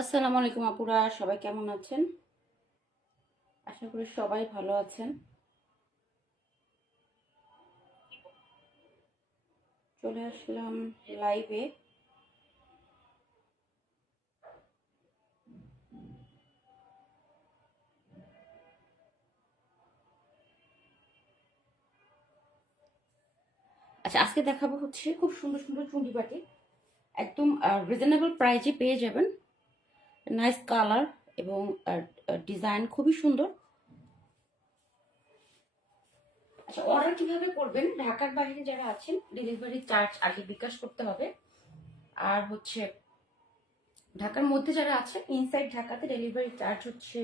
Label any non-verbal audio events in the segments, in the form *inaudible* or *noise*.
আসসালামু আলাইকুম আপুরা, সবাই কেমন আছেন? আশা করি সবাই ভালো আছেন। চলে আসলাম লাইভে। আচ্ছা আজকে দেখাবো হচ্ছে খুব সুন্দর সুন্দর চুন্ডি বাটি একদম রিজনেবল প্রাইজে পেয়ে যাবেন। নাইস কালার এবং ডিজাইন খুবই সুন্দর। আচ্ছা অর্ডার কীভাবে করবেন? ঢাকার বাইরে যারা আছেন ডেলিভারি চার্জ আগে বিকাশ করতে হবে। আর হচ্ছে, ঢাকার মধ্যে যারা আছেন ইনসাইড ঢাকাতে ডেলিভারি চার্জ হচ্ছে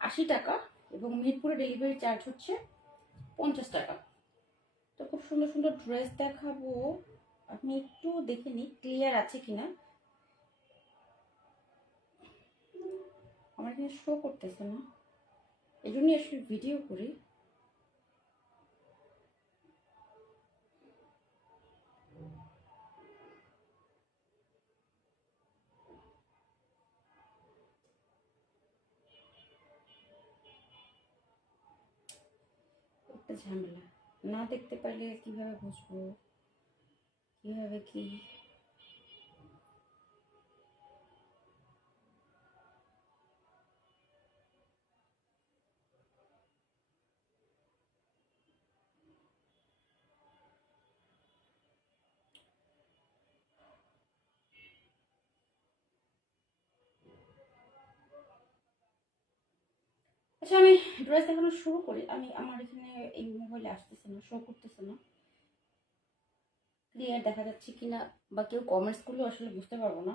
আশি টাকা এবং মিরপুরে ডেলিভারি চার্জ হচ্ছে পঞ্চাশ টাকা। তো খুব সুন্দর সুন্দর ড্রেস দেখাবো। আপনি একটু দেখে নিই ক্লিয়ার আছে কিনা? আমার এখানে শো করতেছে না। এই জন্যই আসলে ভিডিও করি। একটা ঝামেলা। না দেখতে পারলে কীভাবে বুঝব? কীভাবে কি? আচ্ছা আমি ড্রেস দেখানো শুরু করি। আমি, আমার এখানে এই মোবাইলে আসতেছে না শো করতেছে না। ক্লিয়ার দেখা যাচ্ছে কিনা বা কেউ কমেন্টস করলেও আসলে বুঝতে পারব না।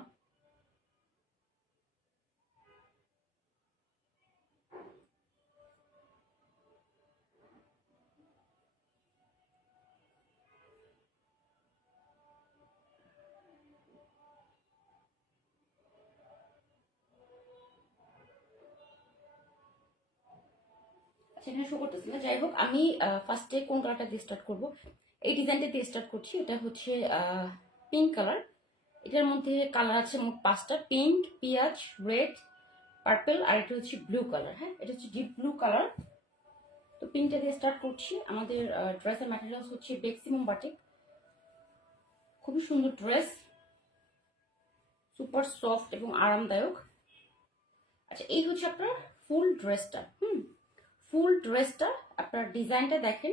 যাই হোক, আমি ফার্স্টে কোন কালারটা দিয়ে স্টার্ট করব? এই ডিজাইনটা দিয়ে স্টার্ট করছি এটা হচ্ছে পিঙ্ক কালার এটার মধ্যে কালার আছে মোট পাঁচটা পিঙ্ক পিঁয়াজ রেড পার্পল আর এটা হচ্ছে ব্লু কালার হ্যাঁ? এটা হচ্ছে ডিপ ব্লু কালার তো পিঙ্কটা দিয়ে স্টার্ট করছি। আমাদের ড্রেসের ম্যাটেরিয়ালস হচ্ছে বেক্সিমাম বাটিক খুবই সুন্দর ড্রেস সুপার সফট এবং আরামদায়ক। আচ্ছা এই হচ্ছে আপনার ফুল ড্রেসটা হুম? ফুল ড্রেসটা আপনার ডিজাইনটা দেখেন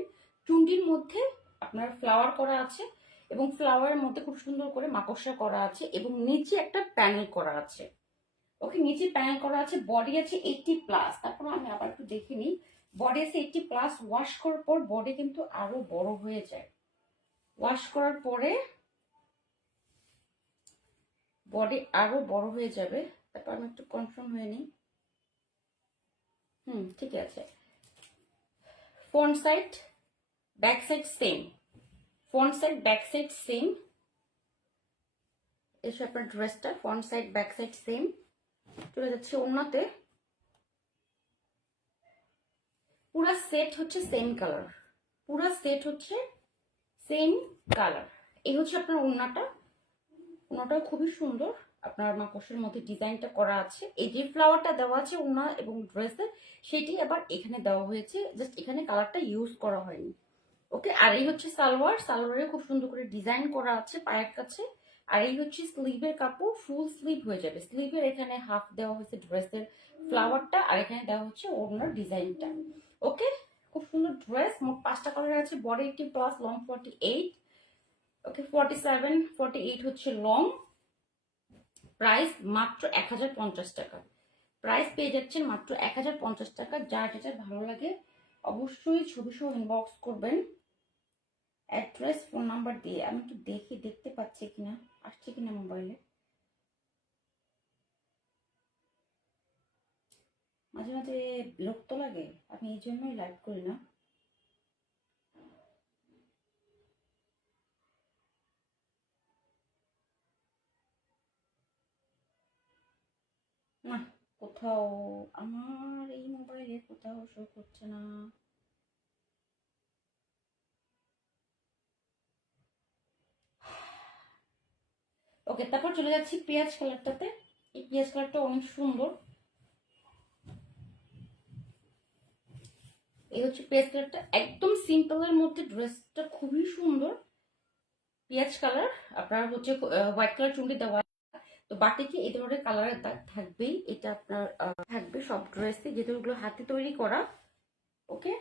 চুন্ডির মধ্যে আপনার ফ্লাওয়ার করা আছে এবং ফ্লাওয়ারের মধ্যে খুব সুন্দর করে মাকড়সা করা আছে এবং নিচে একটা প্যানেল করা আছে। ওকে, নিচে প্যানেল করা আছে বডি আছে এইটটি প্লাস তারপর আমি আবার একটু দেখে নিই। বডি আছে এইটটি প্লাস ওয়াশ করার পর বডি কিন্তু আরও বড় হয়ে যায়। ওয়াশ করার পরে বডি আরও বড় হয়ে যাবে। তারপর আমি একটু কনফার্ম হয়ে নিই। হুম, ঠিক আছে। Front side, back side same front side, back side same এসে আপনার ড্রেসটা, front side, back side same চলে যাচ্ছে অন্যতে। পুরা সেট হচ্ছে সেম কালার পুরা সেট হচ্ছে সেম কালার এই হচ্ছে আপনার ওড়নাটা। ওড়নাটাও খুবই সুন্দর। আপনার মাকসের মধ্যে ডিজাইনটা করা আছে। এই যে ফ্লাওয়ারটা দেওয়া আছে ওনা এবং ড্রেসে সেটি আবার এখানে দেওয়া হয়েছে। জাস্ট এখানে কালারটা ইউজ করা হয়নি। ওকে আর এই হচ্ছে সালোয়ার। সালোয়ারে খুব সুন্দর করে ডিজাইন করা আছে পায়ের কাছে। আর এই হচ্ছে স্লিভের কাপড় ফুল স্লিভ হয়ে যাবে। স্লিভের এখানে হাফ দেওয়া হয়েছে ড্রেসের ফ্লাওয়ারটা আর এখানে দেওয়া হচ্ছে ওনার ডিজাইনটা ওকে খুব সুন্দর ড্রেস মোট পাঁচটা কালার আছে। Body eighty plus long forty eight okay forty seven forty eight হচ্ছে লং প্রাইস মাত্র এক হাজার পঞ্চাশ টাকা। প্রাইস পেয়ে যাচ্ছেন মাত্র এক হাজার পঞ্চাশ টাকা। যার যেটা ভালো লাগে, অবশ্যই ছবি সহ ইনবক্স করবেন। অ্যাড্রেস ফোন নাম্বার দিয়ে। আমি একটু দেখি, দেখতে পাচ্ছি কিনা, আসছে কিনা মোবাইলে মাঝে মাঝে বিরক্ত লাগে, আমি এই জন্যই লাইভ করি না। না কোথাও আমার এই মোবাইলে কোথাও শো করছে না। ওকে তারপর চলে যাচ্ছি পেঁয়াজ কালারটাতে। এই পেঁয়াজ কালারটা অনেক সুন্দর। এই হচ্ছে পেঁয়াজ কালারটা। একদম সিম্পলের মধ্যে ড্রেসটা খুবই সুন্দর। পেঁয়াজ কালার, আপনার হচ্ছে হোয়াইট কালার চুন্ডি দেওয়া তো বাটিকে এই ধরনের কালারের দাগ থাকবেই? এটা আপনার থাকবে সব ড্রেসে যেহেতু ওগুলো হাতে তৈরি করা ওকে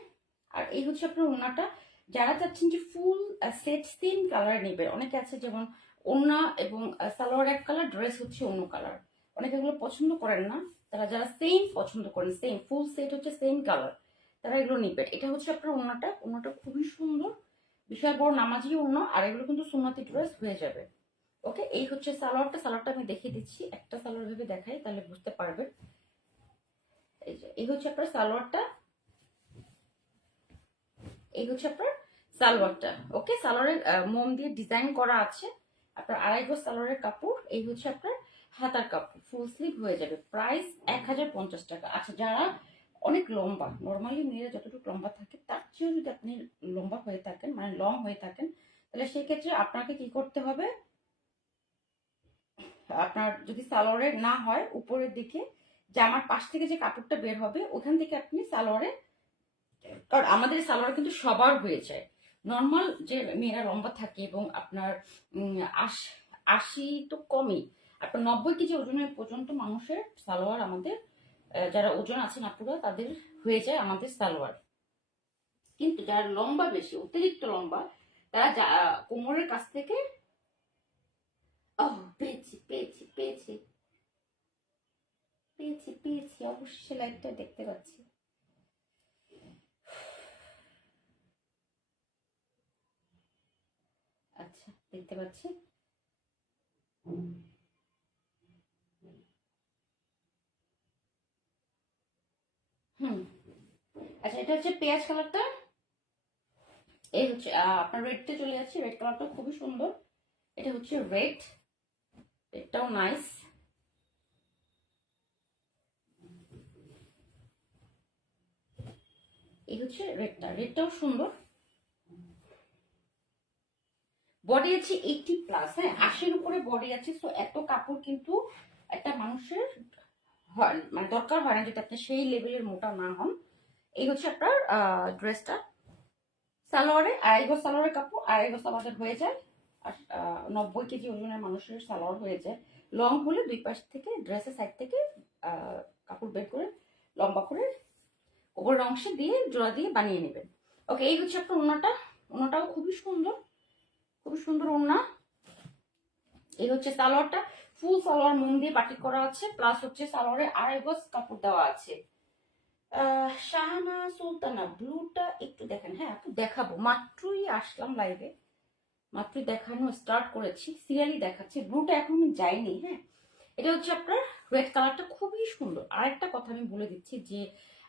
আর এই হচ্ছে আপনার ওনাটা। যারা চাচ্ছেন যে ফুল সেট সেম কালার নেবে অনেকে আছে যেমন ওনা এবং সালোয়ার এক কালার ড্রেস হচ্ছে অন্য কালার অনেকে এগুলো পছন্দ করেন না, তারা যারা সেম পছন্দ করেন সেম ফুল সেট হচ্ছে সেম কালার তারা এগুলো নিবে এটা হচ্ছে আপনার ওনাটা ওনাটা খুবই সুন্দর, বিশাল বড় নামাজি অন্য আর এগুলো কিন্তু সুন্নতি ড্রেস হয়ে যাবে। ওকে, এই হচ্ছে সালোয়ারটা। সালোয়ারটা আমি দেখিয়ে দিচ্ছি। একটা সালোয়ার ভেবে দেখাই, তাহলে বুঝতে পারবেন। এই যে, এই হচ্ছে আপনার সালোয়ারটা। এই হচ্ছে আপনার সালোয়ারটা। ওকে, সালোয়ারের মোম দিয়ে ডিজাইন করা আছে। আপনার আড়াই গজ সালোয়ারের কাপড়, এই হচ্ছে আপনার হাতার কাপড়। ফুল স্লিভ হয়ে যাবে। প্রাইস এক হাজার পঞ্চাশ টাকা। আচ্ছা যারা অনেক লম্বা নর্মালি মেয়েরা যতটুকু লম্বা থাকে, তার চেয়েও যদি আপনি লম্বা হয়ে থাকেন মানে লং হয়ে থাকেন, তাহলে সেই ক্ষেত্রে আপনাকে কি করতে হবে? আপনার যদি সালোয়ারের না হয় উপরের দিকে জামার পাশ থেকে যে কাপড়টা বের হবে, ওখান থেকে আপনি সালোয়ারে, কারণ আমাদের সালোয়ার কিন্তু সবার হয়ে যায়। নর্মাল যে মেয়েরা লম্বা থাকে এবং আপনার আশ- তো কমই আপনার নব্বই কেজি ওজনের পর্যন্ত মানুষের সালোয়ার আমাদের যারা ওজন আছেন আপুরা, তাদের হয়ে যায় আমাদের সালোয়ার। কিন্তু যারা লম্বা বেশি, অতিরিক্ত লম্বা, তারা যা- কোমরের কাছ থেকে পেয়েছি পেয়েছি। পেয়েছি পেয়েছি অবশ্যই লাইভটা দেখতে পাচ্ছি। আচ্ছা দেখতে পাচ্ছি। হুম। আচ্ছা এটা হচ্ছে পেঁয়াজ কালারটা। এই হচ্ছে আপনার রেডতে চলে যাচ্ছে। রেড কালারটা খুবই সুন্দর। এটা হচ্ছে রেড রেডটাও নাইস এই হচ্ছে রেডটা রেডটাও সুন্দর। বডি আছে এইটি প্লাস হ্যাঁ? আশির উপরে বডি আছে তো এত কাপড় কিন্তু একটা মানুষের হয় মানে দরকার হয় না যদি আপনি সেই লেভেলের মোটা না হন। এই হচ্ছে আপনার ড্রেসটা সালোয়ারে, আড়াই গজ সালোয়ারের কাপড়, আড়াই গজ আমাদের হয়ে যায়। নব্বই কেজি ওজনের মানুষের সালোয়ার হয়ে যায় লং হলে দুই পাশ থেকে ড্রেসের সাইড থেকে কাপড় বের করে লম্বা করে ওপরের অংশে দিয়ে, জোড়া দিয়ে বানিয়ে নেবেন। ওকে এই হচ্ছে একটা ওনাটা ওনাটাও খুবই সুন্দর। খুবই সুন্দর ওনা এই হচ্ছে সালোয়ারটা। ফুল সালোয়ার মন দিয়ে বাটি করা আছে। প্লাস হচ্ছে সালোয়ারে আড়াই গজ কাপড় দেওয়া আছে। শাহানা সুলতানা ব্লুটা একটু দেখেন। হ্যাঁ দেখাবো। মাত্রই আসলাম লাইভে মাত্রই দেখানো স্টার্ট করেছি সিরিয়ালি দেখাচ্ছি ব্লুটা এখন আমি যাইনি হ্যাঁ? এটা হচ্ছে আপনার রেড কালারটা খুবই সুন্দর। আর একটা কথা আমি বলে দিচ্ছি যে,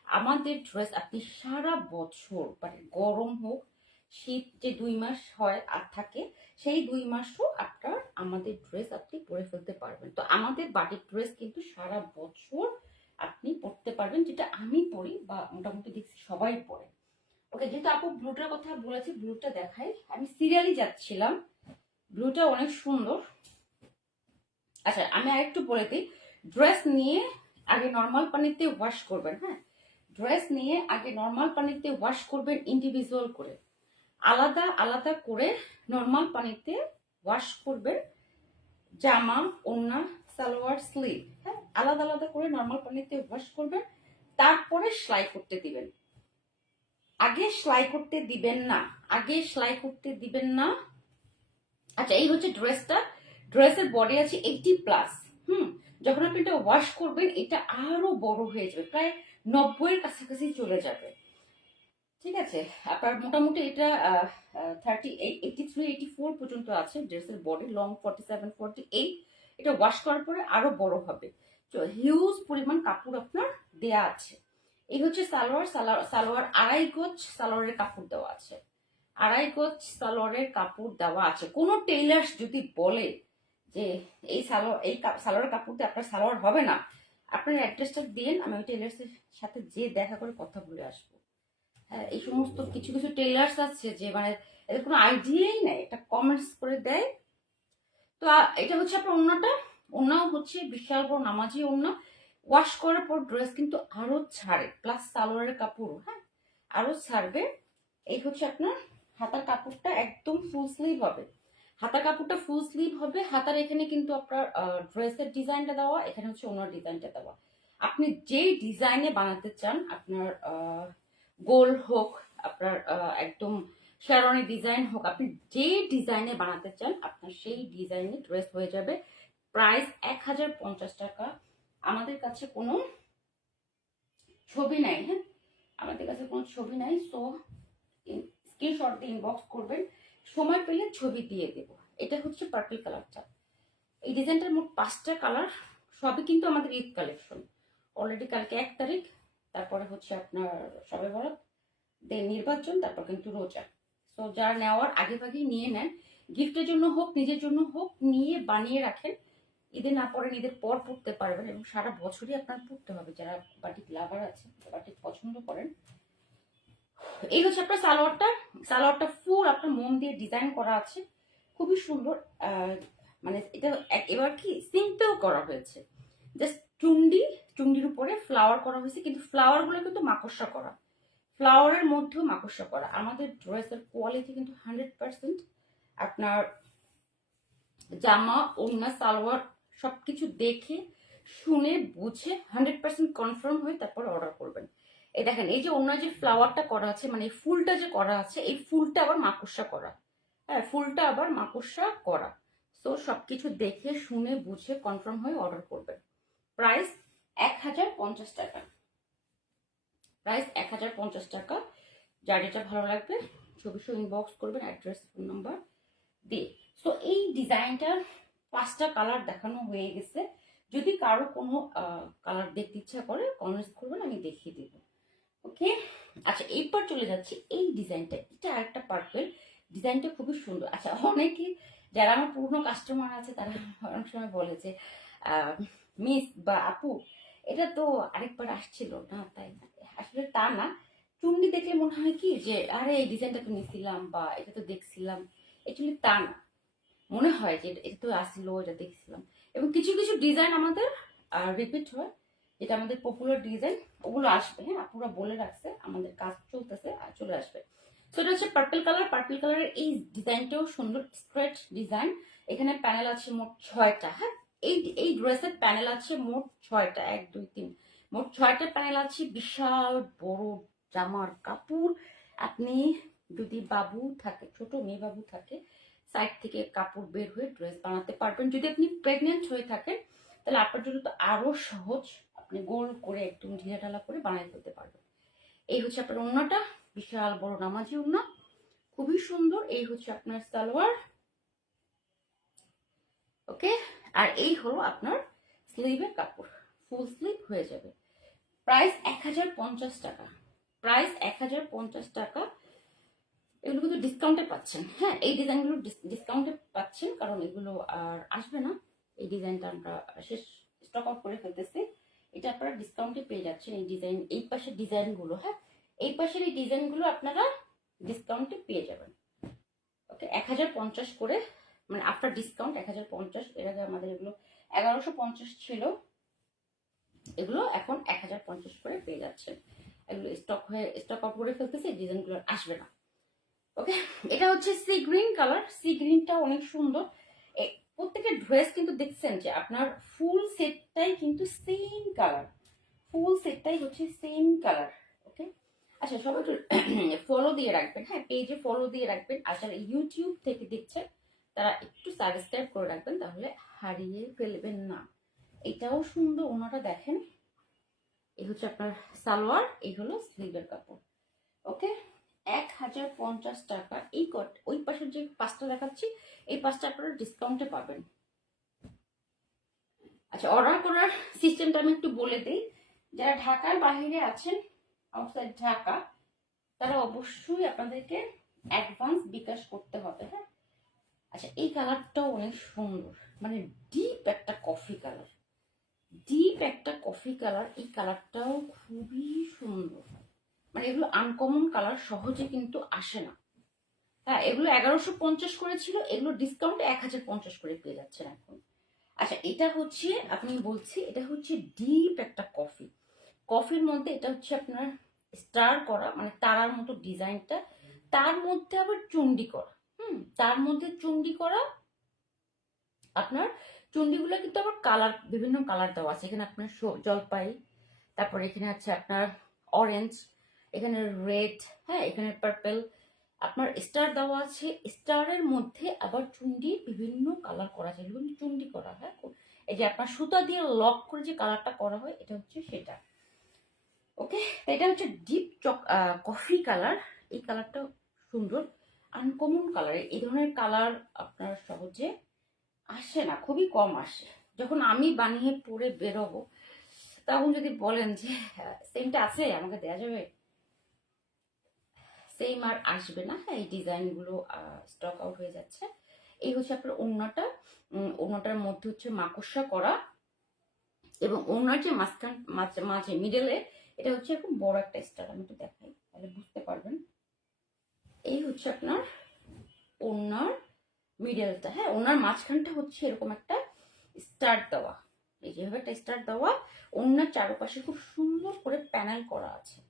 আমাদের ড্রেস আপনি সারা বছর মানে গরম হোক, শীত যে দুই মাস হয় আর থাকে, সেই দুই মাসও আপনার আমাদের ড্রেস আপনি পরে ফেলতে পারবেন। তো আমাদের বাড়ির ড্রেস কিন্তু সারা বছর আপনি পরতে পারবেন, যেটা আমি পরি বা মোটামুটি দেখছি সবাই পরে। ওকে, যেহেতু আপু ব্লুটার কথা বলেছি ব্লুটা দেখাই। আমি সিরিয়ালি যাচ্ছিলাম। ব্লুটা অনেক সুন্দর। আচ্ছা আমি আরেকটু বলে দিই। ড্রেস নিয়ে আগে নর্মাল পানিতে ওয়াশ করবেন হ্যাঁ? ড্রেস নিয়ে আগে নর্মাল পানিতে ওয়াশ করবেন ইন্ডিভিজুয়াল করে। আলাদা আলাদা করে নর্মাল পানিতে ওয়াশ করবেন জামা, ওড়না, সালোয়ার স্লিভ হ্যাঁ? আলাদা আলাদা করে নর্মাল পানিতে ওয়াশ করবেন। তারপরে সেলাই করতে দিবেন। আগে সেলাই করতে দিবেন না। আগে সেলাই করতে দিবেন না। আচ্ছা এই হচ্ছে ড্রেসটা। ড্রেসের বডি আছে এইটি প্লাস হুম? যখন আপনি এটা ওয়াশ করবেন, এটা আরও বড় হয়ে যাবে, প্রায় নব্বইয়ের কাছাকাছি চলে যাবে। ঠিক আছে? আপনার মোটামুটি এটা thirty eighty three eighty four পর্যন্ত আছে ড্রেসের body long forty seven forty eight এটা ওয়াশ করার পরে আরও বড় হবে। হিউজ পরিমাণ কাপড় আপনার দেয়া আছে। এই হচ্ছে সালোয়ার সালোয়ার আড়াই গোছ সালোয়ারের কাপড় দেওয়া আছে। আড়াই গোছ সালোয়ারের কাপড় দেওয়া আছে। কোনো টেইলার্স যদি বলে যে এই সালোয়ার, এই সালোয়ারের কাপড়তে আপনার সালোয়ার হবে না, আপনার অ্যাড্রেসটা দিন, আমি ওই টেইলার্সের সাথে যে দেখা করে কথা বলে আসব। হ্যাঁ এই সমস্ত কিছু কিছু টেইলার্স আছে যে মানে এদের কোনো আইডিয়াই নেই এটা কমেন্টস করে দেয়। তো এটা হচ্ছে আপনার অন্যটা ওনাও হচ্ছে বিশাল বড় নামাজি ওনা ওয়াশ করার পর ড্রেস কিন্তু আরও ছাড়ে প্লাস সালোয়ারের কাপড় হ্যাঁ? আরও ছাড়বে। এই হচ্ছে আপনার হাতার কাপড়টা একদম ফুল স্লিভ হবে। হাতার কাপড়টা ফুল স্লিভ হবে। হাতার এখানে কিন্তু আপনার ড্রেসের ডিজাইনটা দেওয়া, এখানে হচ্ছে ওনার ডিজাইনটা দেওয়া। আপনি যেই ডিজাইনে বানাতে চান, আপনার গোল হোক, আপনার একদম শেরওয়ানি ডিজাইন হোক, আপনি যে ডিজাইনে বানাতে চান, আপনার সেই ডিজাইনে ড্রেস হয়ে যাবে। প্রাইস এক হাজার পঞ্চাশ টাকা। আমাদের কাছে কোনো ছবি নাই হ্যাঁ? আমাদের কাছে কোনো ছবি নাই সো স্ক্রিনশট দিয়ে ইনবক্স করবেন। সময় পেলে ছবি দিয়ে দেব। এটা হচ্ছে পার্পল কালারটা এই ডিজাইনটার মোট পাঁচটা কালার সবই কিন্তু আমাদের ঈদ কালেকশন অলরেডি কালকে এক তারিখ, তারপরে হচ্ছে আপনার সবে বরাত দেন নির্বাচন, তারপর কিন্তু রোজা। সো যারা নেওয়ার আগে ভাগেই নিয়ে নেন। গিফটের জন্য হোক, নিজের জন্য হোক, নিয়ে বানিয়ে রাখেন। ঈদে না পরে ঈদের পর পড়তে পারবেন এবং সারা বছরই আপনার পড়তে হবে। যারা বাটিক লাভার আছে বাটিক পছন্দ করেন, এই হচ্ছে আপনার সালোয়ারটা। সালোয়ারটা ফুল আপনার মোম দিয়ে ডিজাইন করা আছে। খুবই সুন্দর মানে এটা এবার কি সিম্পল করা হয়েছে। জাস্ট চুন্ডি চুন্ডির উপরে ফ্লাওয়ার করা হয়েছে, কিন্তু ফ্লাওয়ারগুলো কিন্তু মাকড়সা করা। ফ্লাওয়ারের মধ্যেও মাকড়সা করা। আমাদের ড্রেসের কোয়ালিটি কিন্তু হান্ড্রেড পার্সেন্ট আপনার জামা, ওড়না, সালোয়ার সবকিছু দেখে, শুনে, বুঝে হান্ড্রেড পার্সেন্ট কনফার্ম হয়ে তারপর অর্ডার করবেন। এই দেখেন, এই যে অন্য যে ফ্লাওয়ারটা করা আছে মানে এই ফুলটা যে করা আছে, এই ফুলটা আবার মাকড়সা করা। হ্যাঁ ফুলটা আবার মাকড়সা করা। তো সবকিছু দেখে, শুনে, বুঝে কনফার্ম হয়ে অর্ডার করবেন। প্রাইস এক হাজার পঞ্চাশ টাকা। প্রাইস এক হাজার পঞ্চাশ টাকা। যার যেটা ভালো লাগবে, ছবি ইনবক্স করবেন অ্যাড্রেস ফোন নাম্বার দিয়ে। সো এই ডিজাইনটার পাঁচটা কালার দেখানো হয়ে গেছে। যদি কারও কোনো কালার দেখতে ইচ্ছা করে কমেন্টস করবেন, আমি দেখিয়ে দেবো। ওকে আচ্ছা এইবার চলে যাচ্ছি। এই ডিজাইনটা এটা আরেকটা পার্পেল ডিজাইনটা খুবই সুন্দর। আচ্ছা অনেকে যারা আমার পুরনো কাস্টমার আছে, তারা অনেক সময় বলে যে মিস বা আপু, এটা তো আরেকবার আসছিল। না, তাই আসলে তা না। চুন্ডি দেখলে মনে হয় কি যে, আরে, এই ডিজাইনটা তো নিছিলাম বা এটা তো দেখছিলাম। অ্যাকচুয়ালি তা না। মনে হয় যে এটা- তো আসলো এটা দেখছিলাম। এবং কিছু কিছু ডিজাইন আমাদের রিপিট হয়, যেটা আমাদের পপুলার ডিজাইন ওগুলো আসবে হ্যাঁ? আপুরা বলে রাখছে, আমাদের কাজ চলতেছে, আর চলে আসবে। তো এটা হচ্ছে পার্পল কালার পার্পল কালারের এই ডিজাইনটাও সুন্দর স্ট্রেট ডিজাইন এখানে প্যানেল আছে মোট ছয়টা হ্যাঁ? এই এই ড্রেসের প্যানেল আছে মোট ছয়টা, এক, দুই, তিন। মোট ছয়টা প্যানেল আছে, বিশাল বড় জামার কাপড়। আপনি যদি বাবু থাকে, ছোট মেয়ে বাবু থাকে সাইড থেকে কাপড় বের হয়ে ড্রেস বানাতে পারবেন। যদি আপনি প্রেগনেন্ট হয়ে থাকেন, তাহলে আপনার জন্য তো আরও সহজ। আপনি গোল করে একদম ঢিলা ঢালা করে বানিয়ে ফেলতে পারবেন। এই হচ্ছে আপনার ওড়নাটা। বিশাল বড় নামাজি ওড়না। খুবই সুন্দর। এই হচ্ছে আপনার সালোয়ার। ওকে? আর এই হলো আপনার স্লিভের কাপড়। ফুল স্লিভ হয়ে যাবে। প্রাইস এক হাজার পঞ্চাশ টাকা। প্রাইস এক হাজার পঞ্চাশ টাকা। এগুলো কিন্তু ডিসকাউন্টে পাচ্ছেন। হ্যাঁ এই ডিজাইনগুলো ডিসকাউন্টে পাচ্ছেন, কারণ এগুলো আর আসবে না। এই ডিজাইনটা আমরা শেষ স্টক আউট করে ফেলতেছি। এটা আপনারা ডিসকাউন্টে পেয়ে যাচ্ছেন এই ডিজাইন, এই পাশের ডিজাইনগুলো হ্যাঁ? এই পাশের এই ডিজাইনগুলো আপনারা ডিসকাউন্টে পেয়ে যাবেন। ওকে, এক হাজার পঞ্চাশ করে মানে আফটার ডিসকাউন্ট এক হাজার পঞ্চাশ, এর আগে আমাদের এগুলো এগারোশো পঞ্চাশ ছিল। এগুলো এখন এক হাজার পঞ্চাশ করে পেয়ে যাচ্ছেন। এগুলো স্টক হয়ে স্টক আউট করে ফেলতেছে ডিজাইনগুলো আসবে না। ওকে এটা হচ্ছে সি গ্রিন কালার সি গ্রিনটা অনেক সুন্দর। প্রত্যেকের ড্রেস কিন্তু দেখছেন যে আপনার ফুল সেটটাই কিন্তু সেম কালার ফুল সেটটাই হচ্ছে সেম কালার ওকে আচ্ছা সবাই একটু *coughs* ফলো দিয়ে রাখবেন হ্যাঁ? পেজে ফলো দিয়ে রাখবেন। আর যারা ইউটিউব থেকে দেখছেন, তারা একটু সাবস্ক্রাইব করে রাখবেন, তাহলে হারিয়ে ফেলবেন না। এটাও সুন্দর ওনাটা দেখেন। এই হচ্ছে আপনার সালোয়ার এই হলো স্লিভের কাপড় ওকে এক হাজার পঞ্চাশ টাকা। এই কট ওই পাশের যে পাঁচটা দেখাচ্ছি, এই পাঁচটা আপনারা ডিসকাউন্টে পাবেন। আচ্ছা অর্ডার করার সিস্টেমটা আমি একটু বলে দিই। যারা ঢাকার বাইরে আছেন আউটসাইড ঢাকা, তারা অবশ্যই আপনাদেরকে অ্যাডভান্স বিকাশ করতে হবে হ্যাঁ? আচ্ছা এই কালারটাও অনেক সুন্দর। মানে ডিপ একটা কফি কালার ডিপ একটা কফি কালার এই কালারটাও খুবই সুন্দর। মানে এগুলো আনকমন কালার সহজে কিন্তু আসে না। হ্যাঁ এগুলো এগারোশো পঞ্চাশ করে ছিল এগুলো ডিসকাউন্টে এক হাজার পঞ্চাশ করে পেয়ে যাচ্ছেন এখন। আচ্ছা এটা হচ্ছে আপনি বলছি, এটা হচ্ছে ডিপ একটা কফি কফির মধ্যে এটা হচ্ছে আপনার স্টার করা মানে তারার মতো ডিজাইনটা। তার মধ্যে আবার চুন্ডি করা, হুম? তার মধ্যে চুন্ডি করা, আপনার চুন্ডিগুলো কিন্তু আবার কালার বিভিন্ন কালার দেওয়া আছে। এখানে আপনার জলপাই, তারপর এখানে আছে আপনার অরেঞ্জ এখানে রেড হ্যাঁ এখানে পার্পেল আপনার স্টার দেওয়া আছে স্টারের মধ্যে আবার চুন্ডি বিভিন্ন কালার করা আছে বিভিন্ন চুন্ডি করা হ্যাঁ এই যে আপনার সুতা দিয়ে লক করে যে কালারটা করা হয়, এটা হচ্ছে সেটা। ওকে এটা হচ্ছে ডিপ চক কফি কালার এই কালারটা সুন্দর। আনকমন কালার এই ধরনের কালার আপনার সহজে আসে না, খুবই কম আসে। যখন আমি বানিয়ে পরে বেরোবো, তখন যদি বলেন যে সেমটা আছে, আমাকে দেওয়া যাবে? সেম আর আসবে না। হ্যাঁ এই ডিজাইনগুলো স্টক আউট হয়ে যাচ্ছে। এই হচ্ছে আপনার উম, ওড়নাটার মধ্যে হচ্ছে মাকড়সা করা এবং ওড়নার যে মাঝখান মাঝে মিডলে এটা হচ্ছে এখন বড় একটা স্টার আমি একটু দেখাই তাহলে বুঝতে পারবেন। এই হচ্ছে আপনার ওড়নার মিডলটা হ্যাঁ ওনার মাঝখানটা হচ্ছে এরকম একটা স্টার দেওয়া। এই যেভাবে একটা স্টার দেওয়া ওনার চারপাশে খুব সুন্দর করে প্যানেল করা আছে।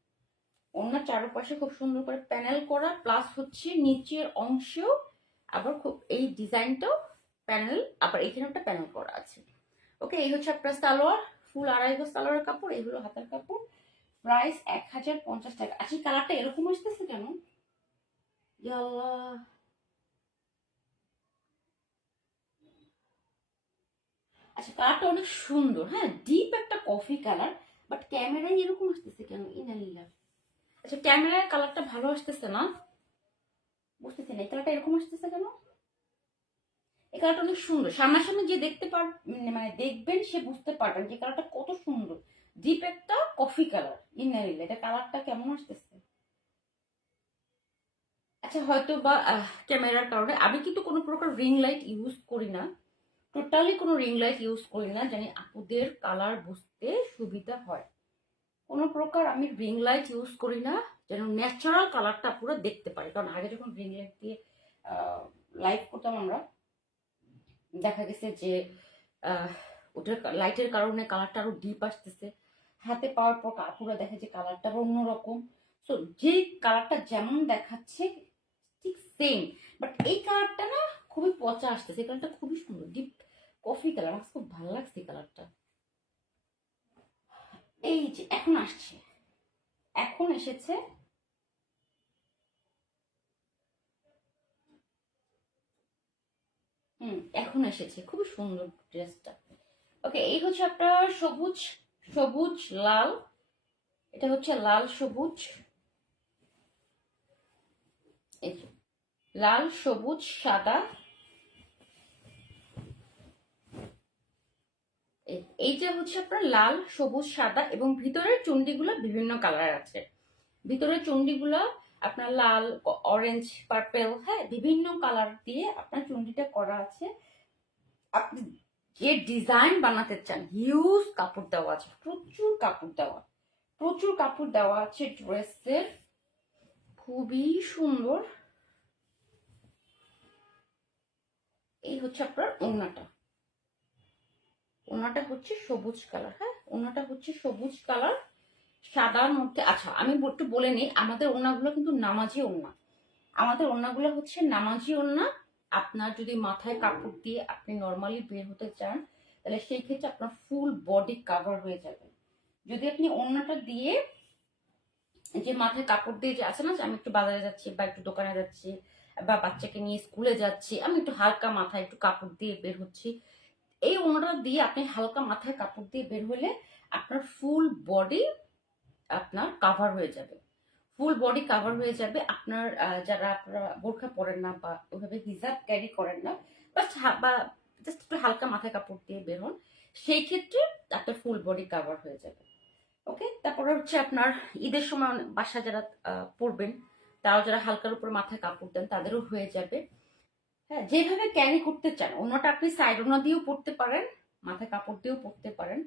ওনার চারপাশে খুব সুন্দর করে প্যানেল করা প্লাস হচ্ছে নিচের অংশেও আবার খুব এই ডিজাইনটাও প্যানেল আবার এখানে একটা প্যানেল করা আছে। ওকে এই হচ্ছে আপনার সালোয়ার ফুল আড়াই গজ সালোয়ারের কাপড়, এই হলো হাতের কাপড়। প্রাইস এক হাজার পঞ্চাশ টাকা। আচ্ছা কালারটা এরকম আসতেছে কেন? আচ্ছা কালারটা অনেক সুন্দর হ্যাঁ ডিপ একটা কফি কালার বাট ক্যামেরায় এরকম আসতেছে কেন? ইনালিল্লা আচ্ছা ক্যামেরার কালারটা ভালো আসতেছে না? বুঝতেছি না, এই কালারটা এরকম আসতেছে কেন? এই কালারটা অনেক সুন্দর। সামনাসামনি যে দেখতে পার মানে দেখবেন, সে বুঝতে পারবেন যে কালারটা কত সুন্দর। ডিপ একটা কফি কালার ইনালিল্লা এটা কালারটা কেমন আসতেছে? আচ্ছা হয়তো বা ক্যামেরার কারণে আমি কিন্তু কোনো প্রকার রিং লাইট ইউজ করি না। টোটালি কোনো রিং লাইট ইউজ করি না, জানি আপুদের কালার বুঝতে সুবিধা হয়। কোনো প্রকার আমি রিং লাইট ইউজ করি না, যেন ন্যাচারাল কালারটা পুরো দেখতে পারি। কারণ আগে যখন রিং লাইট দিয়ে লাইভ করতাম আমরা, দেখা গেছে যে ওটার লাইটের কারণে কালারটা আরও ডিপ আসতেছে। হাতে পাওয়ার পর কাপড়ে দেখে যে কালারটা অন্যরকম। সো যে কালারটা যেমন দেখাচ্ছে, ঠিক সেম বাট এই কালারটা না, খুবই পচা আসতেছে। এই কালারটা খুবই সুন্দর। ডিপ কফি কালার আমার খুব ভালো লাগছে এই কালারটা এই যে, এখন আসছে। এখন এসেছে হুম, এখন এসেছে। খুব সুন্দর ড্রেসটা। ওকে, এই হচ্ছে আপনার সবুজ সবুজ, লাল। এটা হচ্ছে লাল, সবুজ। লাল, সবুজ, সাদা। এইটা হচ্ছে আপনার লাল, সবুজ, সাদা এবং ভিতরের চুন্ডিগুলো বিভিন্ন কালার আছে। ভিতরের চুন্ডিগুলো আপনার লাল অরেঞ্জ পার্পেল হ্যাঁ বিভিন্ন কালার দিয়ে আপনার চুন্ডিটা করা আছে। আপনি যে ডিজাইন বানাতে চান হিউজ কাপড় দেওয়া আছে, প্রচুর কাপড় দেওয়া, প্রচুর কাপড় দেওয়া আছে ড্রেসের। খুবই সুন্দর। এই হচ্ছে আপনার ওড়নাটা। ওনাটা হচ্ছে সবুজ কালার হ্যাঁ? ওনাটা হচ্ছে সবুজ কালার, সাদার মধ্যে আচ্ছা আমি একটু বলে নিই, আমাদের ওড়নাগুলো কিন্তু নামাজি ওড়না। আমাদের ওড়নাগুলো হচ্ছে নামাজি ওড়না। আপনার যদি মাথায় কাপড় দিয়ে আপনি নর্মালি বের হতে চান, তাহলে সেই ক্ষেত্রে আপনার ফুল বডি কাভার হয়ে যাবে। যদি আপনি ওড়নাটা দিয়ে যে মাথায় কাপড় দিয়ে যে আছে না, যে আমি একটু বাজারে যাচ্ছি বা একটু দোকানে যাচ্ছি বা বাচ্চাকে নিয়ে স্কুলে যাচ্ছি, আমি একটু হালকা মাথায় একটু কাপড় দিয়ে বের হচ্ছি এই ওনাটা দিয়ে আপনি হালকা মাথায় কাপড় দিয়ে বের হলে আপনার ফুল বডি আপনার কাভার হয়ে যাবে। ফুল বডি কাভার হয়ে যাবে। আপনার যারা আপনারা বোরখা পরেন না বা ওইভাবে হিজাব ক্যারি করেন না বা জাস্ট একটু হালকা মাথায় কাপড় দিয়ে বের হন, সেই ক্ষেত্রে আপনার ফুল বডি কাভার হয়ে যাবে। ওকে তারপরে হচ্ছে আপনার ঈদের সময় বাসা যারা পরবেন, তারাও যারা হালকার উপর মাথায় কাপড় দেন, তাদেরও হয়ে যাবে। হ্যাঁ যেভাবে ক্যারি করতে চান অন্যটা আপনি সাইড ওনা দিয়েও পড়তে পারেন, মাথায় কাপড় দিয়েও পড়তে পারেন।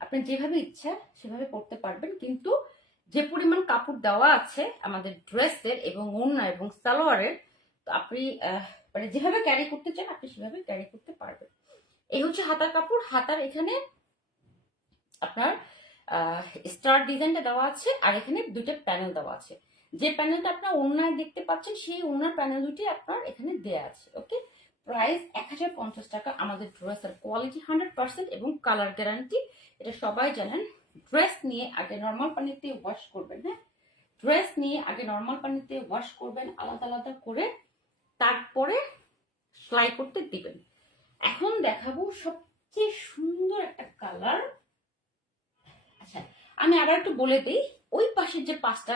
আপনি যেভাবে ইচ্ছা, সেভাবে পড়তে পারবেন। কিন্তু যে পরিমাণ কাপড় দেওয়া আছে আমাদের ড্রেসের এবং ওড়না এবং সালোয়ারের, তো আপনি মানে যেভাবে ক্যারি করতে চান, আপনি সেভাবে ক্যারি করতে পারবেন। এই হচ্ছে হাতার কাপড়। হাতার এখানে আপনার স্টার ডিজাইনটা দেওয়া আছে, আর এখানে দুইটা প্যানেল দেওয়া আছে। যে প্যানেলটা আপনার ওনায় দেখতে পাচ্ছেন, সেই ওনার প্যানেল দুটি আপনার এখানে দেয়া আছে ওকে প্রাইস এক হাজার পঞ্চাশ টাকা, আমাদের ড্রেসের কোয়ালিটি হান্ড্রেড এবং কালার গ্যারান্টি এটা সবাই জানেন ড্রেস নিয়ে আগে নর্মাল পানিতে ওয়াশ করবেন হ্যাঁ? ড্রেস নিয়ে আগে নর্মাল পানিতে ওয়াশ করবেন, আলাদা আলাদা করে তারপরে সেলাই করতে দিবেন। এখন দেখাবো সবচেয়ে সুন্দর একটা কালার আচ্ছা আমি আবার একটু বলে দিই ওই পাশের যে পাঁচটা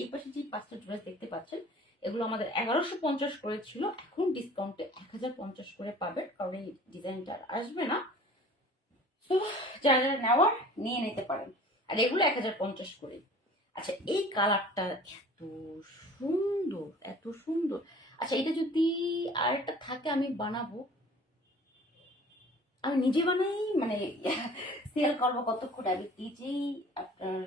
এই পাশে যে পাঁচটা ড্রেস দেখতে পাচ্ছেন, এগুলো আমাদের এগারোশো পঞ্চাশ করে ছিল। এখন ডিসকাউন্টে এক হাজার পঞ্চাশ করে পাবেন, কারণ এই ডিজাইনটা আর আসবে না। তো যারা যারা নেওয়ার, নিয়ে নিতে পারেন। আর এগুলো এক হাজার পঞ্চাশ করে। আচ্ছা এই কালারটা এত সুন্দর এত সুন্দর। আচ্ছা এটা যদি আর একটা থাকে, আমি বানাবো। আমি নিজে বানাই মানে সেল করব কতক্ষণ? আমি ডিজেই আপনার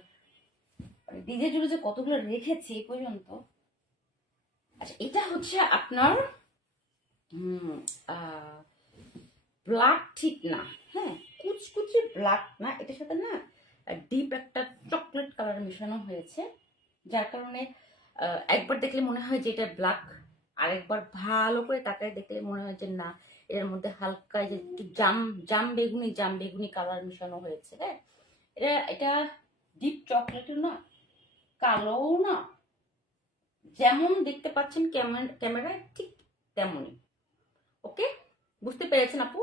মানে ডিজে জুড়ে যে কতগুলো রেখেছি এই পর্যন্ত। আচ্ছা এটা হচ্ছে আপনার ব্ল্যাক ঠিক না হ্যাঁ কুচকুচি ব্ল্যাক না, এটার সাথে না ডিপ একটা চকলেট কালার মেশানো হয়েছে, যার কারণে একবার দেখলে মনে হয় যে এটা ব্ল্যাক, আরেকবার ভালো করে তাকায় দেখলে মনে হয় যে না, এর মধ্যে হালকা যে একটু জাম জাম বেগুনি জাম বেগুনি কালার মেশানো হয়েছে হ্যাঁ। এটা এটা ডিপ চকলেটও না কালোও না যেমন দেখতে পাচ্ছেন ক্যামেরা ক্যামেরায় ঠিক তেমনই। ওকে বুঝতে পেরেছেন আপু?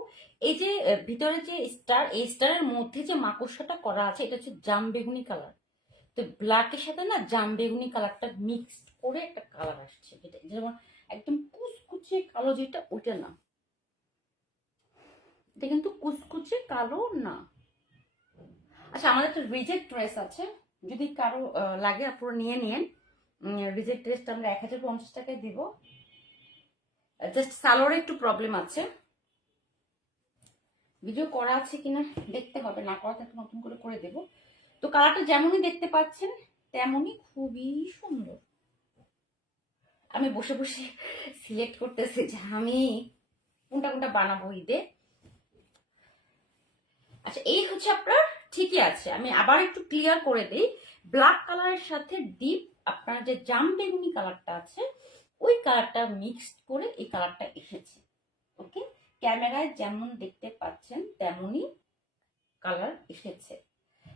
এই যে ভিতরে যে স্টার এই স্টারের মধ্যে যে মাকড়সাটা করা আছে, এটা হচ্ছে জাম বেগুনি কালার তো ব্ল্যাকের সাথে না জাম বেগুনি কালারটা মিক্সড করে একটা কালার আসছে। যেটা যেমন একদম কুচকুচে কালো, যেটা ওটা না। এটা কিন্তু কুচকুচে কালো না। আচ্ছা আমাদের একটা রিজেক্ট ড্রেস আছে। যদি কারও লাগে, আপনারা নিয়ে নিন। রিজেক্ট টেস্ট আমরা এক হাজার পঞ্চাশ টাকায় দিব। জাস্ট সালোয়ারে একটু প্রবলেম আছে। ভিডিও করা আছে কিনা দেখতে হবে, না করা থাকলে নতুন করে করে দেব। তো কালারটা যেমনই দেখতে পাচ্ছেন, তেমনই খুবই সুন্দর। আমি বসে বসে সিলেক্ট করতেছি যে আমি কোনটা কোনটা বানাবো ঈদে। আচ্ছা এই হচ্ছে আপনার ঠিকই আছে। আমি আবার একটু ক্লিয়ার করে দিই। ব্ল্যাক কালারের সাথে ডিপ আপনার যে জাম বেগুনি কালারটা আছে, ওই কালারটা মিক্সড করে এই কালারটা এসেছে। ওকে ক্যামেরায় যেমন দেখতে পাচ্ছেন, তেমনই কালার এসেছে।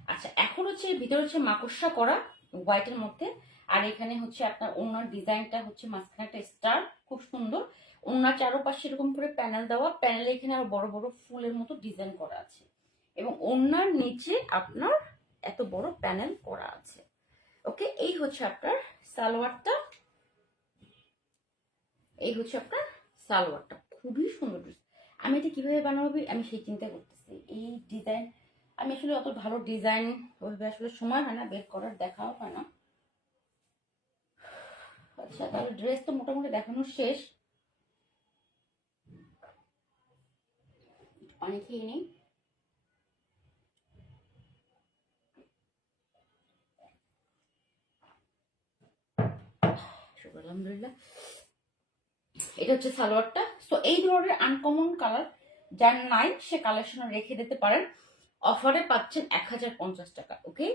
আচ্ছা এখন হচ্ছে ভিতরে হচ্ছে মাকড়সা করা হোয়াইটের মধ্যে। আর এখানে হচ্ছে আপনার ওনার ডিজাইনটা হচ্ছে মাঝখানে একটা স্টার খুব সুন্দর। ওনার চারোপাশে এরকম করে প্যানেল দেওয়া। প্যানেলে এখানে আরও বড় বড় ফুলের মতো ডিজাইন করা আছে। এবং ওনার নিচে আপনার এত বড় প্যানেল করা আছে। ওকে, এই হচ্ছে আপনার সালোয়ারটা। এই হচ্ছে আপনার সালোয়ারটা। খুবই সুন্দর। আমি এটা কীভাবে বানাবো আমি সেই চিন্তা করতেছি। এই ডিজাইন আমি আসলে অত ভালো ডিজাইন ওইভাবে আসলে সময় হয় না, বের করার দেখাও হয় না। আচ্ছা তাহলে ড্রেস তো মোটামুটি দেখানো শেষ। খেয়ে নিই। আলহামদুলিল্লাহ। এটা হচ্ছে সালোয়ারটা। তো এই ধরনের আনকমন কালার যার নাই, সে কালেকশন রেখে দিতে পারেন। অফারে পাচ্ছেন এক হাজার পঞ্চাশ টাকা ওকে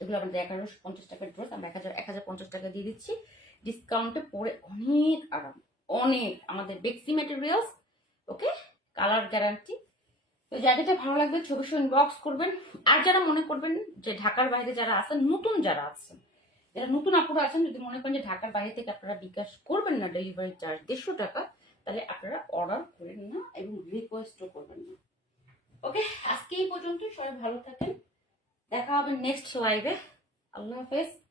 এগুলো আমাদের এগারোশো পঞ্চাশ টাকার ড্রেস আমরা এক হাজার এক হাজার পঞ্চাশ টাকা দিয়ে দিচ্ছি। ডিসকাউন্টে পরে অনেক আরাম, অনেক আমাদের বেক্সি ম্যাটেরিয়ালস ওকে কালার গ্যারান্টি তো জায়গাটা ভালো লাগবে, ছবি ছবি ইনবক্স করবেন। আর যারা মনে করবেন যে ঢাকার বাইরে যারা আছেন, নতুন যারা আছেন যারা নতুন আপুরা আছেন, যদি মনে করেন যে ঢাকার বাইরে থেকে আপনারা বিকাশ করবেন না ডেলিভারি চার্জ দেড়শো টাকা, তাহলে আপনারা অর্ডার করেন না এবং রিকোয়েস্টও করবেন না। ওকে আজকে এই পর্যন্ত সবাই ভালো থাকেন। দেখা হবে নেক্সট লাইভে আল্লাহ হাফেজ।